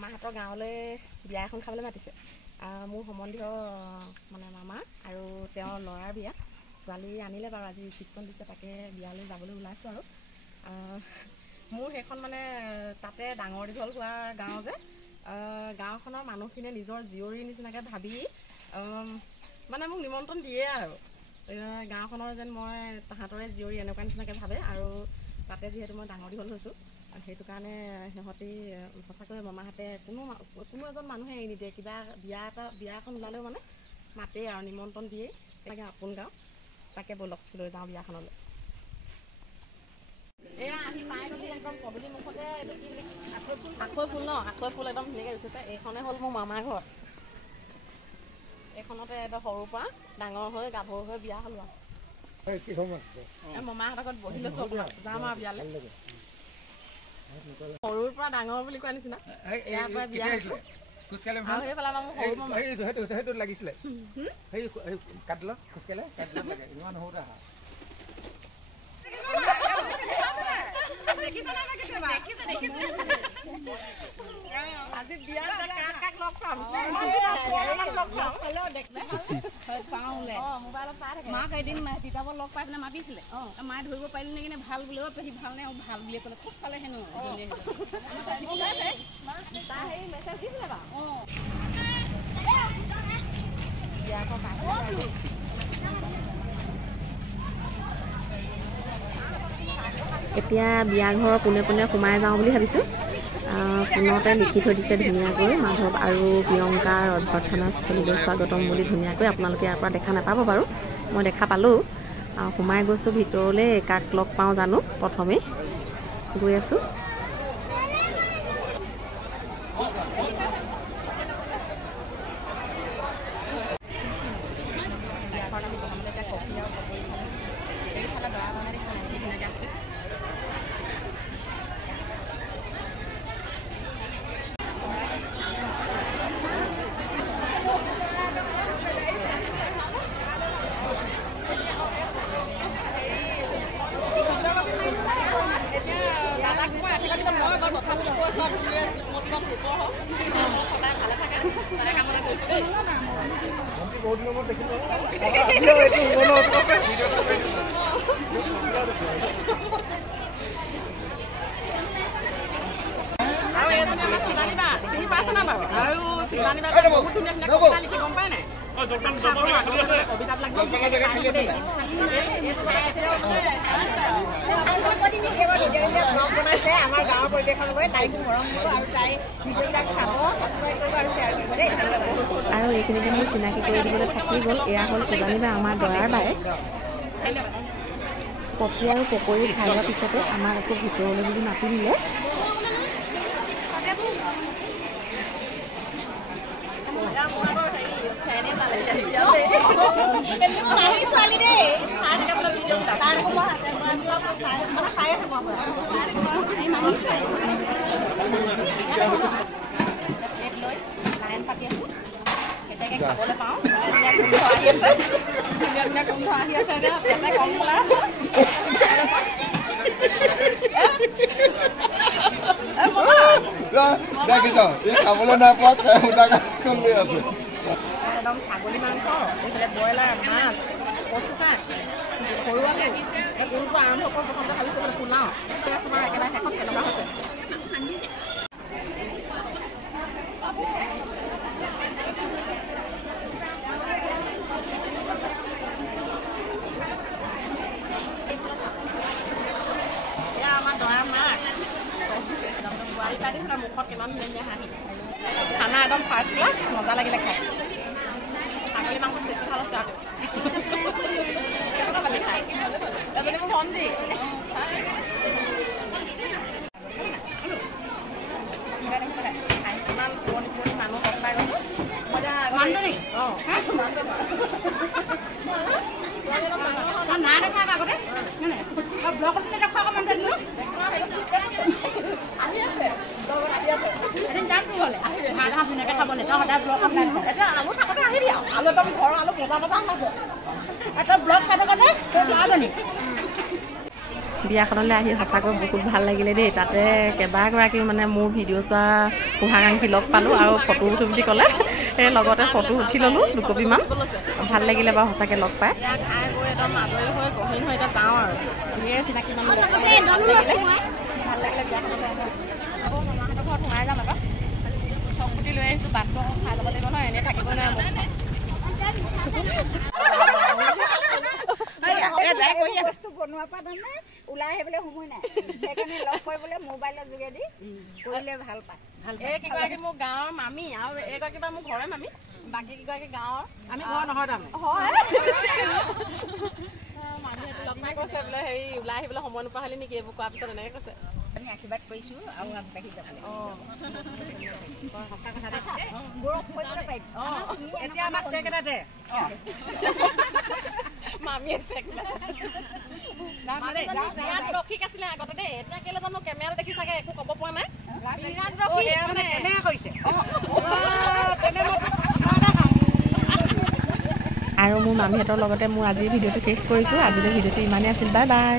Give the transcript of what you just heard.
মামাহঁতৰ গাঁৱলৈ বিয়া এখন খাবলৈ মাতিছে। মোৰ সম্বন্ধীয় মানে মামা আৰু তেওঁৰ ল'ৰাৰ বিয়া। ছোৱালী আনিলে বাৰু, আজি ৰিচিপশ্যন দিছে, তাকে বিয়ালৈ যাবলৈ ওলাইছোঁ। আৰু মোৰ সেইখন মানে তাতে ডাঙৰ দীঘল হোৱা গাঁও যে, গাঁওখনৰ মানুহখিনিয়ে নিজৰ জীয়ৰীৰ নিচিনাকৈ ভাবি মানে মোক নিমন্ত্ৰণ দিয়ে আৰু গাঁওখনৰ যেন মই তাহাঁতৰে জীয়ৰী এনেকুৱা নিচিনাকৈ ভাবে। আৰু তাতে যিহেতু মই ডাঙৰ দীঘল হৈছোঁ, সেইটো কাৰণে সিহঁতি সঁচাকৈ মামাহঁতে কোনো এজন মানুহে এৰি নিদিয়ে। কিবা বিয়া এখন ওলালেও মানে মাতেই আৰু নিমন্ত্ৰণ দিয়েই। তেনেকৈ আপোন গাঁও, তাকে ব'লক লৈ যাওঁ বিয়াখনলৈ। এয়া আহি পাই গ'লি একদম পদূলি মুখতে আখৈ ফুল ন, আখৈ ফুল একদম ধুনীয়াকৈ উঠিছে। এইখনে হ'ল মোৰ মামাৰ ঘৰ। এইখনতে একদম সৰুৰ পৰা ডাঙৰ হৈ গাভৰু হৈ বিয়া হ'লো আৰু মামাহঁতৰ ঘৰত বহি লৈছোঁ। যাম আৰু বিয়ালৈ। সৰুৰ পৰা ডাঙৰ বুলি কোৱা নিচিনা ইয়াৰ পৰা বিয়া হৈছোঁ। সেইফালে আমাৰ মোৰ সৰু মামা সেইটো লাগিছিলে কাটি ল খোজকাঢ়িলে ইমান সৰুতে আহা আজি বিয়া কাক লগ পাম মাক এদিন তিতাবৰ লগ পাই পিনে মাতিছিলে। মায়ে ধৰিব পাৰিলে নে কিনে ভাল বুলিও পেহী ভাল নে ভাল বুলিয়ে ক'লে। খুব চালে হেনো এতিয়া বিয়া ঘৰৰ পোনে পোনে সোমাই যাওঁ বুলি ভাবিছোঁ। পুনতে লিখি থৈ দিছে ধুনীয়াকৈ মাধৱ আৰু প্ৰিয়ংকাৰ অভ্যৰ্থনাস্থলীলৈ স্বাগতম বুলি ধুনীয়াকৈ। আপোনালোকে ইয়াৰ পৰা দেখা নাপাব বাৰু, মই দেখা পালোঁ। সোমাই গৈছোঁ ভিতৰলৈ। কাক লগ পাওঁ জানো, প্ৰথমেই গৈ আছোঁ। আমাৰ গাঁৱৰ পৰিৱেশন গৈ তাইকো মৰম কৰোঁ আৰু তাই ভিডিঅ'বিলাক চাব, ছাবস্ক্ৰাইব কৰিব আৰু শ্বেয়াৰ কৰিব দেই। আৰু এইখিনিতে মোৰ চিনাকি কৰি দিবলৈ থাকি গ'ল। এয়া হ'ল শিৱানী বা আমাৰ দৰাৰ বায়ে। কফি আৰু পকৰি খাই লোৱাৰ পিছতে আমাক আকৌ ভিতৰলৈ বুলি মাতি দিলে। লাইন পাতি আছোঁ, কেতিয়াকৈ খাবলৈ পাওঁ। গোন্ধ আহি আছে, ধুনীয়া গোন্ধ আহি আছে। কম ওলাই আছে খাবলৈ নাপাওঁ লৈ আছে। একদম ছাগলী মাংস, এইফালে ব্ৰইলাৰ, মাছ, কচু শাক, সৰু আলু, কোনটো আৰম্ভ কৰোঁ প্ৰথমতে ভাবিছোঁ মানে পোলাও। তোমাৰ একেবাৰে শেষত কেনেকুৱা হৈছে। এয়া আমাৰ দৰাৰ মাক বোৱাৰী পাই দিছে মুখত কিমান ধুনীয়া হাঁহি। খানা একদম ফাৰ্ষ্ট ক্লাছ, মজা লাগিলে খাই। ছাগলী মাংস বেছি ভাল আছে আৰু খাই এজনী মোৰ ভণ্টি। ইমান পুৰণি পুৰণি মানুহ লগ পাই গৈছোঁ। নাই দেখা আগতে ব্লগত দেখা এদিন যাম তোলে ধুনীয়াকৈ খাবলৈ তই সদায় ব্লগ এতিয়া আলু থাকোঁতে আহিবি আৰু আলু একদম ঘৰৰ আলু মজা মজা আছে এটা ব্লগ খাই থকা যে তই ল'ৰাজনী। বিয়াখনলৈ আহি সঁচাকৈ বহুত ভাল লাগিলে দেই। তাতে কেইবাগৰাকীও মানে মোৰ ভিডিঅ' চোৱা শুভাকাংক্ষী লগ পালোঁ আৰু ফটো উঠো বুলি ক'লে সেই লগতে ফটো উঠি ল'লোঁ দুকপিমান। ভাল লাগিলে বাৰু সঁচাকৈ লগ পাই। খাই গৈ একদম আজৰি হৈ গহীন হৈ এতিয়া যাওঁ আৰু ধুনীয়া চিনাকি মানুহ ভাল লাগিলে বিয়াখনলৈ আকৌ মামাহঁতৰ ঘৰত সোমাই যাম এবাৰ। চব গুটি লৈ আহিছোঁ, বাটটো খাই ল'ব লাগিব নহয়, এনেই থাকিব নোৱাৰে মোক। বস্তু বনোৱাৰ পৰা তাৰমানে ওলাই আহিবলৈ সময় নাই, সেইকাৰণে লগ কৰিবলৈ মোবাইলৰ যোগেদি কৰিলে ভাল পায়। এই কেইগৰাকী মোৰ গাঁৱৰ মামী আৰু এইগৰাকী বা মোৰ ঘৰৰে মামী, বাকী কেইগৰাকী গাঁৱৰ। আমি ঘৰ নহয় তাৰমানে হয় মামীহঁতে লগ পাই কৈছে বোলে হেৰি ওলাই আহিবলৈ সময় নোপোৱা হ'লি নেকি, এইবোৰ কোৱাৰ পিছত এনেকৈ কৈছে। আমি আশীৰ্বাদ কৰিছোঁ আৰু আগবাঢ়ি যাব লাগিব। সঁচা কথা দেছা গৌৰৱ কৰিবলৈ পাৰিম। এতিয়া আমাক চেক এটা দে। মামীয়ে চেক বিৰাট ৰসিক আছিলে আগতে দেই, এতিয়া কেলে জানো কেমেৰাত দেখি চাগে একো ক'ব পৰা নাই। বিৰাট ৰসিক মানে কেনেকৈ কৰিছে আৰু মোৰ মামীহঁতৰ লগতে মোৰ আজিৰ ভিডিঅ'টো শেষ কৰিছোঁ। আজিলৈ ভিডিঅ'টো ইমানেই আছিল। Bye bye.